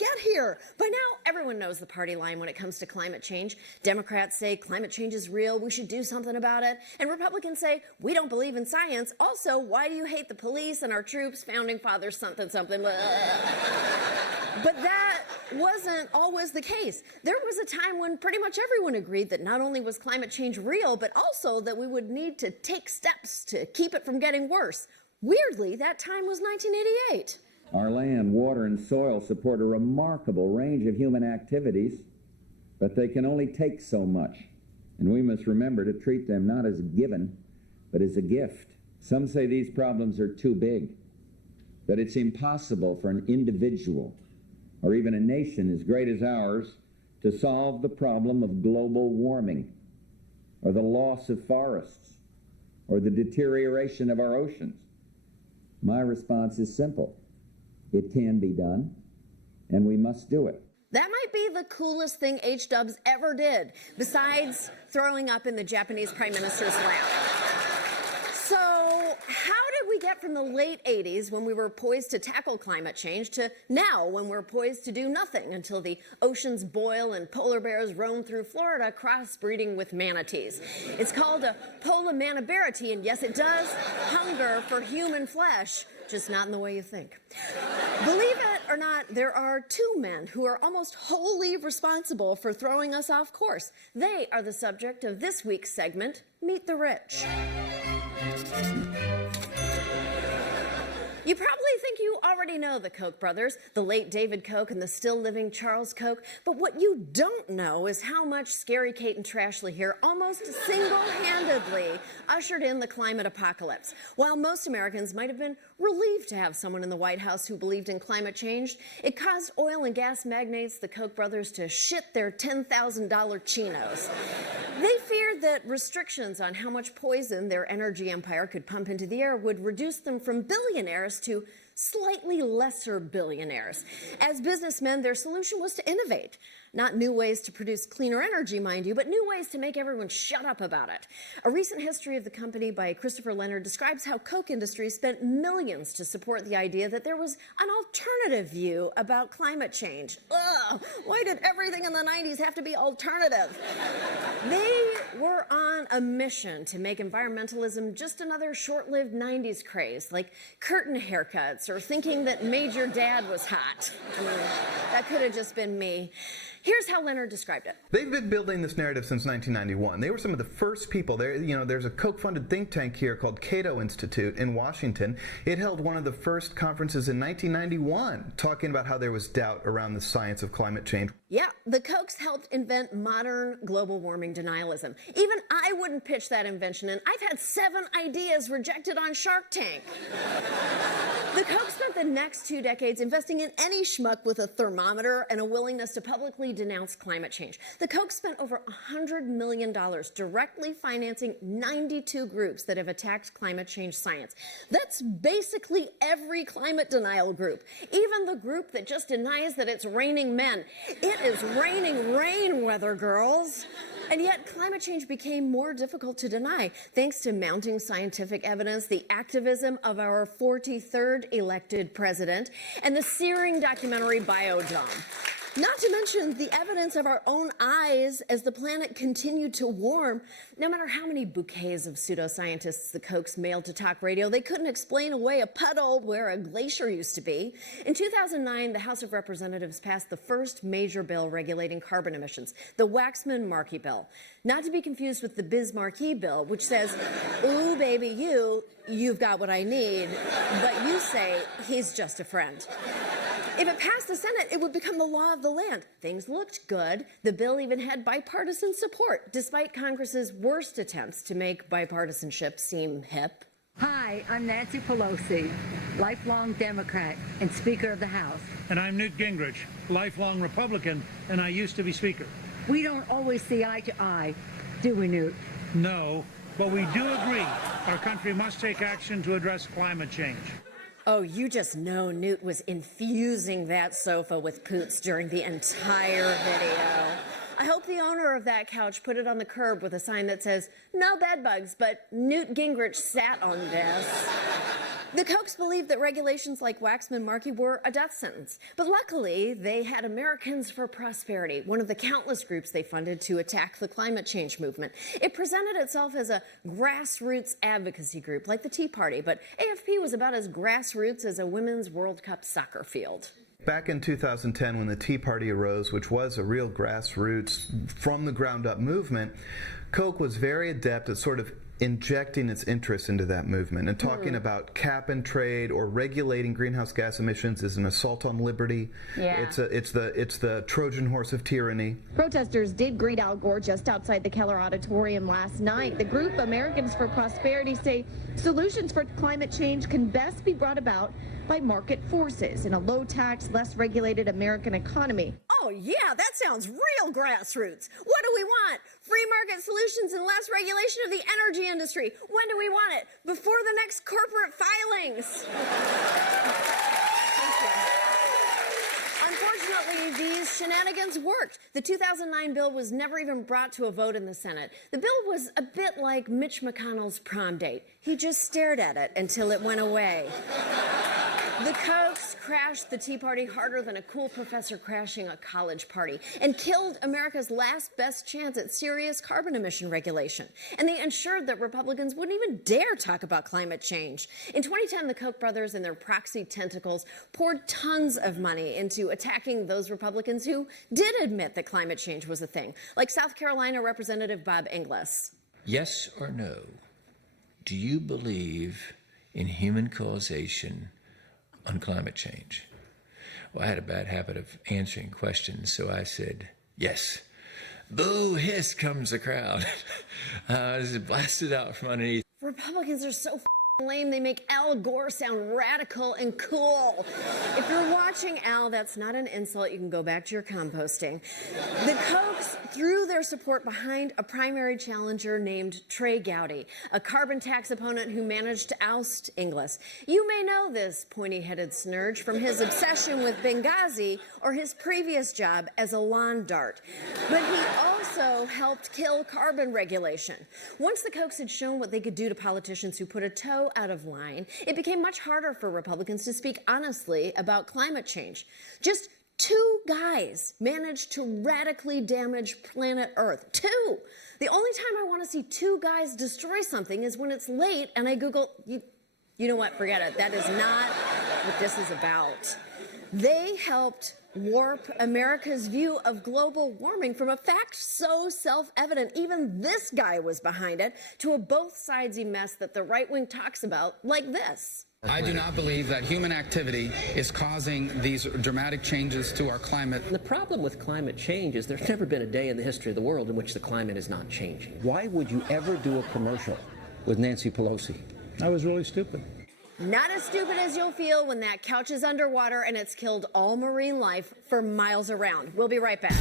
get here? By now, everyone knows the party line when it comes to climate change. Democrats say climate change is real, we should do something about it. And Republicans say, we don't believe in science. Also, why do you hate the police and our troops, founding fathers, something, something, blah. But that wasn't always the case. There was a time when pretty much everyone agreed that not only was climate change real, but also that we would need to take steps to keep it from getting worse. Weirdly, that time was 1988. Our land, water, and soil support a remarkable range of human activities, but they can only take so much. And we must remember to treat them not as a given, but as a gift. Some say these problems are too big, that it's impossible for an individual or even a nation as great as ours to solve the problem of global warming, or the loss of forests, or the deterioration of our oceans. My response is simple. It can be done, and we must do it. That might be the coolest thing H-dubs ever did, besides throwing up in the Japanese Prime Minister's lap. So how did we get from the late 80s, when we were poised to tackle climate change, to now, when we're poised to do nothing until the oceans boil and polar bears roam through Florida, crossbreeding with manatees? It's called a polamanibarity, and yes, it does hunger for human flesh, just not in the way you think. Believe it or not, there are two men who are almost wholly responsible for throwing us off course. They are the subject of this week's segment, Meet the Rich. You probably think you already know the Koch brothers, the late David Koch and the still-living Charles Koch, but what you don't know is how much Scary Kate and Trashley here almost single-handedly ushered in the climate apocalypse. While most Americans might have been relieved to have someone in the White House who believed in climate change, it caused oil and gas magnates, the Koch brothers, to shit their $10,000 chinos. They feared that restrictions on how much poison their energy empire could pump into the air would reduce them from billionaires to slightly lesser billionaires. As businessmen, their solution was to innovate. Not new ways to produce cleaner energy, mind you, but new ways to make everyone shut up about it. A recent history of the company by Christopher Leonard describes how Koch Industries spent millions to support the idea that there was an alternative view about climate change. Ugh, why did everything in the 90s have to be alternative? They were on a mission to make environmentalism just another short-lived 90s craze, like curtain haircuts or thinking that Major Dad was hot. I mean, that could have just been me. Here's how Leonard described it. They've been building this narrative since 1991. They were some of the first people. There's a Koch-funded think tank here called Cato Institute in Washington. It held one of the first conferences in 1991 talking about how there was doubt around the science of climate change. Yeah, the Kochs helped invent modern global warming denialism. Even I wouldn't pitch that invention, and I've had 7 ideas rejected on Shark Tank. The Kochs spent the next 2 decades investing in any schmuck with a thermometer and a willingness to publicly denounce climate change. The Kochs spent over $100 million directly financing 92 groups that have attacked climate change science. That's basically every climate denial group, even the group that just denies that it's raining men. It is raining rain weather, girls. And yet climate change became more difficult to deny thanks to mounting scientific evidence, the activism of our 43rd elected president, and the searing documentary Biodome. Not to mention the evidence of our own eyes as the planet continued to warm. No matter how many bouquets of pseudoscientists the Kochs mailed to talk radio, they couldn't explain away a puddle where a glacier used to be. In 2009, the House of Representatives passed the first major bill regulating carbon emissions, the Waxman-Markey bill. Not to be confused with the Biz-Markie bill, which says, ooh, baby, you've got what I need, but you say he's just a friend. If it passed the Senate, it would become the law of the land. Things looked good. The bill even had bipartisan support, despite Congress's worst attempts to make bipartisanship seem hip. Hi, I'm Nancy Pelosi, lifelong Democrat and Speaker of the House. And I'm Newt Gingrich, lifelong Republican, and I used to be Speaker. We don't always see eye to eye, do we, Newt? No, but we do agree our country must take action to address climate change. Oh, you just know Newt was infusing that sofa with poots during the entire video. I hope the owner of that couch put it on the curb with a sign that says, no bed bugs, but Newt Gingrich sat on this. The Kochs believed that regulations like Waxman-Markey were a death sentence. But luckily, they had Americans for Prosperity, one of the countless groups they funded to attack the climate change movement. It presented itself as a grassroots advocacy group like the Tea Party, but AFP was about as grassroots as a women's World Cup soccer field. Back in 2010, when the Tea Party arose, which was a real grassroots, from the ground up movement, Koch was very adept at sort of injecting its interest into that movement and talking about cap and trade or regulating greenhouse gas emissions is an assault on liberty. Yeah. It's the Trojan horse of tyranny. Protesters did greet Al Gore just outside the Keller Auditorium last night. The group Americans for Prosperity say solutions for climate change can best be brought about by market forces in a low-tax, less regulated American economy. Oh, yeah, that sounds real grassroots. What do we want? Free market solutions and less regulation of the energy industry. When do we want it? Before the next corporate filings. Unfortunately, these shenanigans worked. The 2009 bill was never even brought to a vote in the Senate. The bill was a bit like Mitch McConnell's prom date. He just stared at it until it went away. The Kochs crashed the Tea Party harder than a cool professor crashing a college party and killed America's last best chance at serious carbon emission regulation. And they ensured that Republicans wouldn't even dare talk about climate change. In 2010, the Koch brothers and their proxy tentacles poured tons of money into attacking those Republicans who did admit that climate change was a thing, like South Carolina Representative Bob Inglis. Yes or no, do you believe in human causation on climate change? Well, I had a bad habit of answering questions, so I said, yes. Boo, hiss comes the crowd. I was blasted out from underneath. Republicans are so lame, they make Al Gore sound radical and cool. If you're watching Al, that's not an insult. You can go back to your composting. The Kochs threw their support behind a primary challenger named Trey Gowdy, a carbon tax opponent who managed to oust Inglis. You may know this pointy-headed snurge from his obsession with Benghazi or his previous job as a lawn dart. But he also helped kill carbon regulation. Once the Kochs had shown what they could do to politicians who put a toe out of line, it became much harder for Republicans to speak honestly about climate change. Just 2 guys managed to radically damage planet Earth. 2! The only time I want to see 2 guys destroy something is when it's late and I Google, you know what, forget it. That is not what this is about. They helped warp America's view of global warming from a fact so self-evident, even this guy was behind it, to a both-sidesy mess that the right wing talks about like this. I do not believe that human activity is causing these dramatic changes to our climate. The problem with climate change is there's never been a day in the history of the world in which the climate is not changing. Why would you ever do a commercial with Nancy Pelosi? I was really stupid. Not as stupid as you'll feel when that couch is underwater and it's killed all marine life for miles around. We'll be right back.